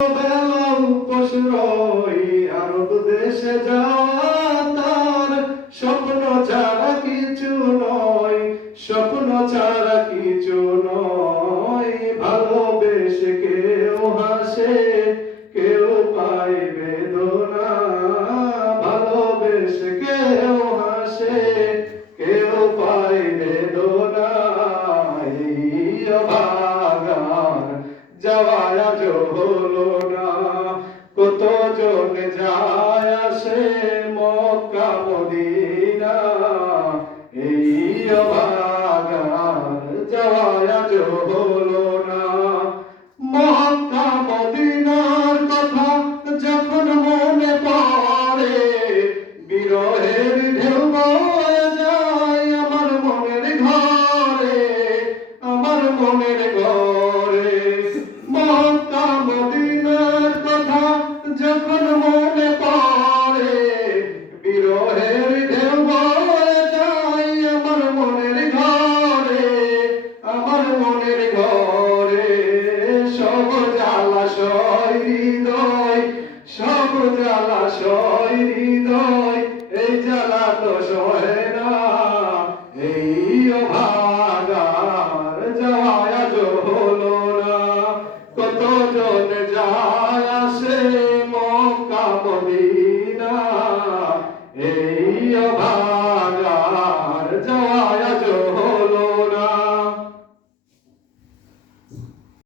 বেলা উপোস রই আরব দেশে যাওয়া তার স্বপ্ন ছাড়া কিছু নয়, স্বপ্ন ছাড়া কিছু নয়। ভালোবেসে কেউ হাসে, কেউ পায় বেদনা। ভালোবেসে কেউ হাসে, কেউ পায় বেদনা। এই অভাগার যাওয়া আজ হলো না। কতজন যায় আসে মক্কা মদিনা। এই অভাগার যাওয়া আজ হলো না। মক্কা মদিনার কথা যখন মনে পড়ে, বিরহের ঢেউ বয়ে যায় আমার মনের ঘরে, আমার মনের ঘরে। মক্কা মদিনার কথা যখন মনে পড়ে, বিরহের ঢেউ বয়ে যায় আমার মনের ঘরে, আমার মনের ঘরে। সব জ্বালাশয় হৃদয়, সব জ্বালাশয় হৃদয়, এই জ্বালা তো সহে